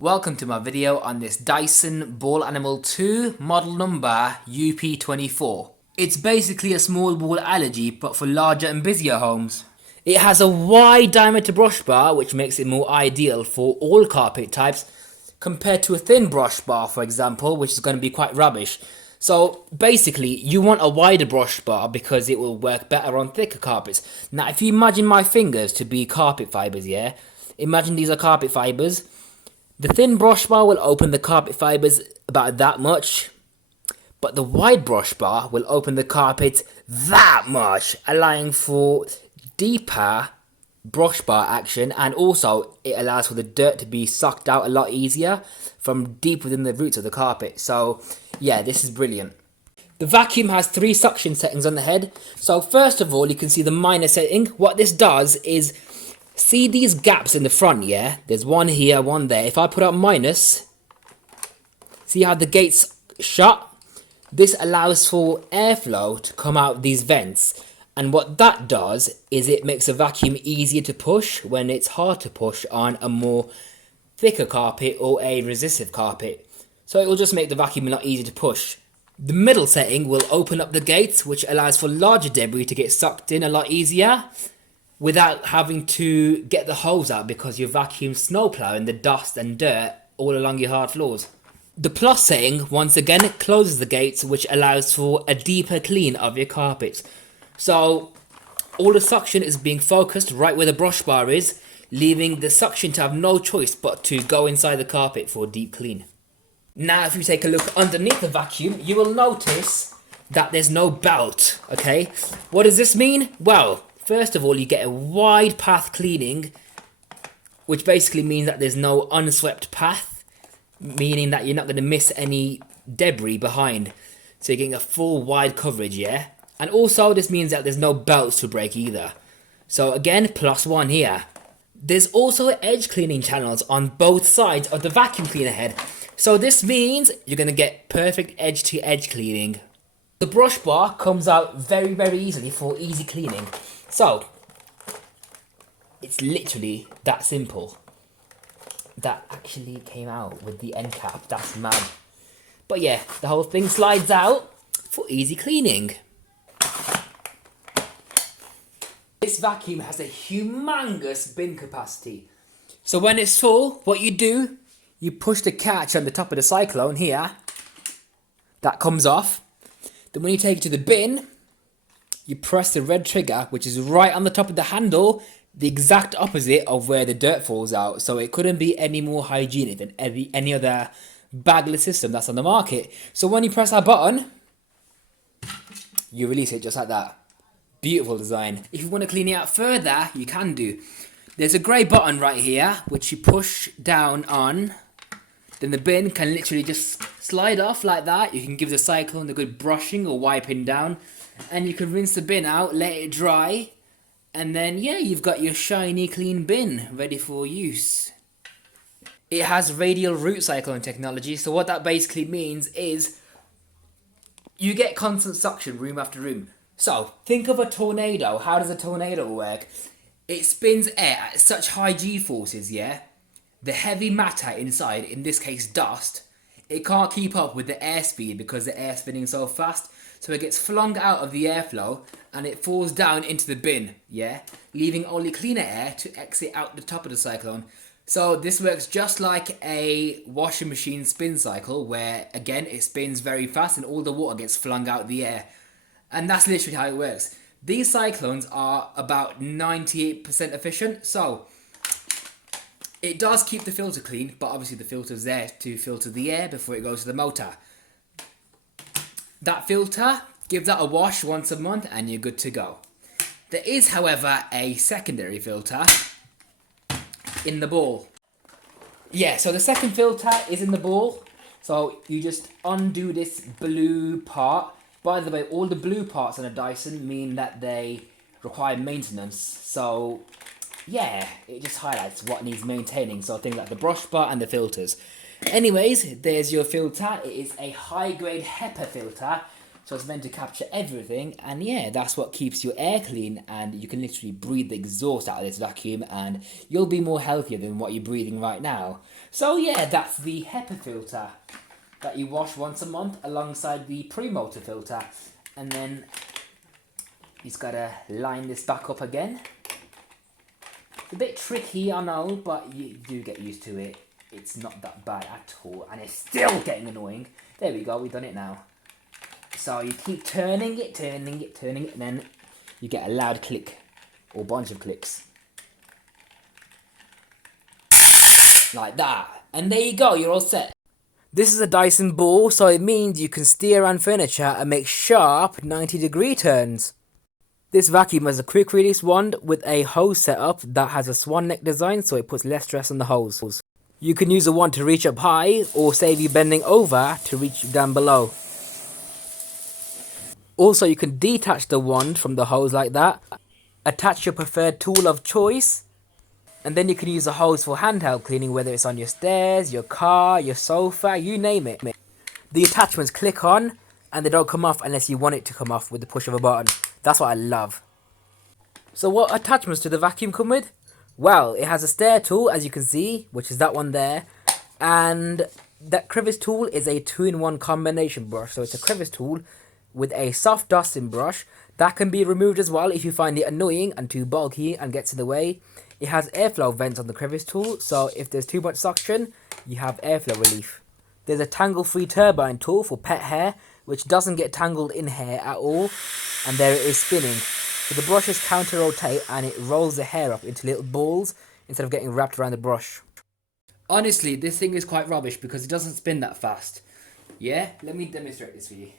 Welcome to my video on this Dyson Ball Animal 2 model number UP24. It's basically a small ball allergy but for larger and busier homes. It has a wide diameter brush bar which makes it more ideal for all carpet types compared to a thin brush bar, for example, which is going to be quite rubbish. So basically you want a wider brush bar because it will work better on thicker carpets. Now if you imagine my fingers to be carpet fibres, yeah? Imagine these are carpet fibres. The thin brush bar will open the carpet fibres about that much, but the wide brush bar will open the carpet that much, allowing for deeper brush bar action, and also it allows for the dirt to be sucked out a lot easier from deep within the roots of the carpet. So yeah, this is brilliant. The vacuum has 3 suction settings on the head. So first of all, you can see the minor setting. What this does is, see these gaps in the front, yeah? There's one here, one there. If I put up minus, see how the gate's shut? This allows for airflow to come out these vents. And what that does is it makes a vacuum easier to push when it's hard to push on a more thicker carpet or a resistive carpet. So it will just make the vacuum a lot easier to push. The middle setting will open up the gates, which allows for larger debris to get sucked in a lot easier, without having to get the hose out because your vacuum's snowplowing the dust and dirt all along your hard floors. The plus setting, once again, closes the gates, which allows for a deeper clean of your carpets. So all the suction is being focused right where the brush bar is, leaving the suction to have no choice but to go inside the carpet for a deep clean. Now if you take a look underneath the vacuum, you will notice that there's no belt, okay? What does this mean? Well, first of all, you get a wide path cleaning, which basically means that there's no unswept path, meaning that you're not going to miss any debris behind. So you're getting a full wide coverage, yeah? And also this means that there's no belts to break either. So again, +1 here. There's also edge cleaning channels on both sides of the vacuum cleaner head. So this means you're going to get perfect edge to edge cleaning. The brush bar comes out very easily for easy cleaning. So, it's literally that simple. That actually came out with the end cap. That's mad. But yeah, the whole thing slides out for easy cleaning. This vacuum has a humongous bin capacity. So when it's full, what you do, you push the catch on the top of the cyclone here. That comes off. Then when you take it to the bin, you press the red trigger, which is right on the top of the handle, the exact opposite of where the dirt falls out. So it couldn't be any more hygienic than any other bagless system that's on the market. So when you press that button, you release it just like that. Beautiful design. If you want to clean it out further, you can do. There's a grey button right here, which you push down on. Then the bin can literally just slide off like that. You can give the cyclone a good brushing or wiping down. And you can rinse the bin out, let it dry, and then yeah, you've got your shiny clean bin ready for use. It has radial root cyclone technology, so what that basically means is you get constant suction room after room. So think of a tornado. How does a tornado work? It spins air at such high G-forces, yeah? The heavy matter inside, in this case dust, it can't keep up with the airspeed because the air's spinning so fast. So it gets flung out of the airflow and it falls down into the bin, yeah? Leaving only cleaner air to exit out the top of the cyclone. So this works just like a washing machine spin cycle where, again, it spins very fast and all the water gets flung out the air. And that's literally how it works. These cyclones are about 98% efficient, so it does keep the filter clean, but obviously the filter's there to filter the air before it goes to the motor. That filter, give that a wash once a month and you're good to go. There is, however, a secondary filter in the ball. Yeah, so the second filter is in the ball. So you just undo this blue part. By the way, all the blue parts on a Dyson mean that they require maintenance. So yeah, it just highlights what needs maintaining. So things like the brush bar and the filters. Anyways, there's your filter. It is a high-grade HEPA filter. So it's meant to capture everything, and yeah, that's what keeps your air clean, and you can literally breathe the exhaust out of this vacuum, and you'll be more healthier than what you're breathing right now. So yeah, that's the HEPA filter that you wash once a month alongside the pre-motor filter. And then you've got to line this back up again. It's a bit tricky, I know, but you do get used to it. It's not that bad at all, and it's still getting annoying. There we go, we've done it now. So you keep turning it, and then you get a loud click, or bunch of clicks. Like that. And there you go, you're all set. This is a Dyson ball, so it means you can steer around furniture and make sharp 90-degree turns. This vacuum has a quick release wand with a hose setup that has a swan neck design, so it puts less stress on the hose. You can use the wand to reach up high, or save you bending over to reach down below. Also, you can detach the wand from the hose like that, attach your preferred tool of choice, and then you can use the hose for handheld cleaning, whether it's on your stairs, your car, your sofa, you name it. The attachments click on, and they don't come off unless you want it to come off with the push of a button. That's what I love. So what attachments do the vacuum come with? Well, it has a stair tool, as you can see, which is that one there, and that crevice tool is a 2-in-1 combination brush. So it's a crevice tool with a soft dusting brush that can be removed as well if you find it annoying and too bulky and gets in the way. It has airflow vents on the crevice tool, so if there's too much suction, you have airflow relief. There's a tangle-free turbine tool for pet hair, which doesn't get tangled in hair at all, and there it is spinning. So the brushes counter-rotate and it rolls the hair up into little balls instead of getting wrapped around the brush. Honestly, this thing is quite rubbish because it doesn't spin that fast. Yeah, let me demonstrate this for you.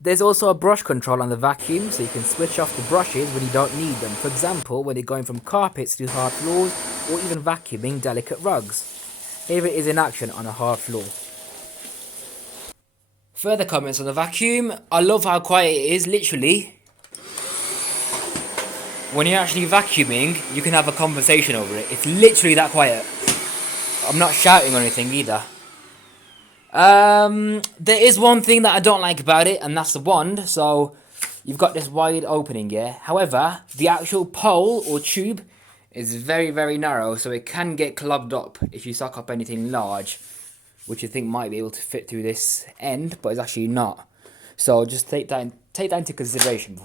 There's also a brush control on the vacuum, so you can switch off the brushes when you don't need them. For example, when you're going from carpets to hard floors, or even vacuuming delicate rugs. Here it is in action on a hard floor. Further comments on the vacuum. I love how quiet it is, literally. When you're actually vacuuming, you can have a conversation over it. It's literally that quiet. I'm not shouting or anything either. There is one thing that I don't like about it, and that's the wand. So you've got this wide opening here. However, the actual pole or tube is very, very narrow, so it can get clogged up if you suck up anything large, which you think might be able to fit through this end, but it's actually not. So just take that into consideration.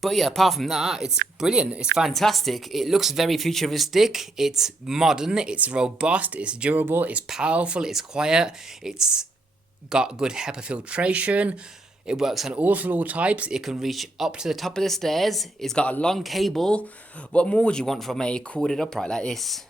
But yeah, apart from that, it's brilliant. It's fantastic. It looks very futuristic. It's modern. It's robust. It's durable. It's powerful. It's quiet. It's got good HEPA filtration. It works on all floor types. It can reach up to the top of the stairs. It's got a long cable. What more would you want from a corded upright like this?